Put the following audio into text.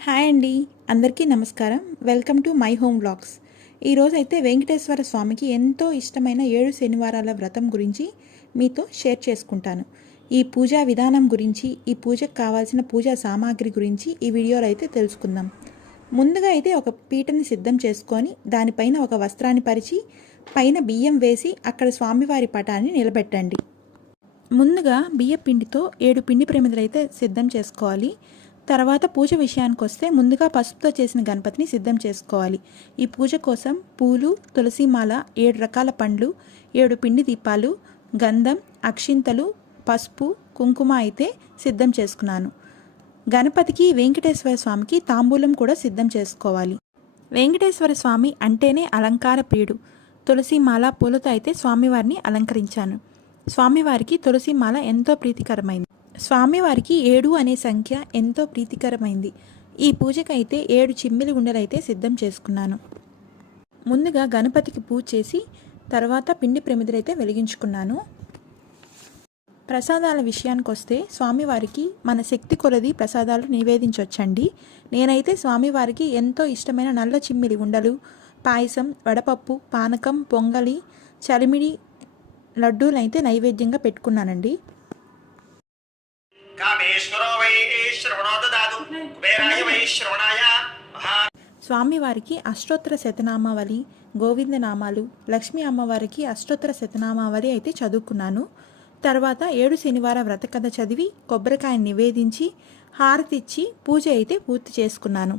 Hi అండి, అందరికీ నమస్కారం. Welcome to my home vlogs. ఈరోజైతే వెంకటేశ్వర స్వామికి ఎంతో ఇష్టమైన 7 శనివారాల వ్రతం గురించి మీతో షేర్ చేసుకుంటాను. ఈ పూజా విధానం గురించి, ఈ పూజకు కావాల్సిన పూజా సామాగ్రి గురించి ఈ వీడియోలో అయితే తెలుసుకుందాం. ముందుగా అయితే ఒక పీటని సిద్ధం చేసుకొని దానిపైన ఒక వస్త్రాన్ని పరిచి పైన బియ్యం వేసి అక్కడ స్వామివారి పటాన్ని నిలబెట్టండి. ముందుగా బియ్య పిండితో 7 పిండి ప్రమిదలు అయితే సిద్ధం చేసుకోవాలి. తర్వాత పూజ విషయానికి వస్తే ముందుగా పసుపుతో చేసిన గణపతిని సిద్ధం చేసుకోవాలి. ఈ పూజ కోసం పూలు, తులసిమాల, 7 రకాల పండ్లు, 7 పిండి దీపాలు, గంధం, అక్షింతలు, పసుపు, కుంకుమ అయితే సిద్ధం చేసుకున్నాను. గణపతికి, వెంకటేశ్వర స్వామికి తాంబూలం కూడా సిద్ధం చేసుకోవాలి. వెంకటేశ్వర స్వామి అంటేనే అలంకార ప్రియుడు. తులసిమాల పూలతో అయితే స్వామివారిని అలంకరించాను. స్వామివారికి తులసిమాల ఎంతో ప్రీతికరమైంది. స్వామివారికి 7 అనే సంఖ్య ఎంతో ప్రీతికరమైంది. ఈ పూజకైతే 7 చిమ్మిలి ఉండలైతే సిద్ధం చేసుకున్నాను. ముందుగా గణపతికి పూజ చేసి తర్వాత పిండి ప్రమిదలైతే వెలిగించుకున్నాను. ప్రసాదాల విషయానికి వస్తే స్వామివారికి మన శక్తి కొలది ప్రసాదాలు నివేదించవచ్చండి. నేనైతే స్వామివారికి ఎంతో ఇష్టమైన నల్ల చిమ్మిలి ఉండలు, పాయసం, వడపప్పు, పానకం, పొంగలి, చలిమిడి లడ్డూలైతే నైవేద్యంగా పెట్టుకున్నానండి. స్వామివారికి అష్టోత్తర శతనామావళి, గోవిందనామాలు, లక్ష్మీ అమ్మవారికి అష్టోత్తర శతనామావళి అయితే చదువుకున్నాను. తర్వాత 7 శనివార వ్రత కథ చదివి కొబ్బరికాయని నివేదించి హారతిచ్చి పూజ అయితే పూర్తి చేసుకున్నాను.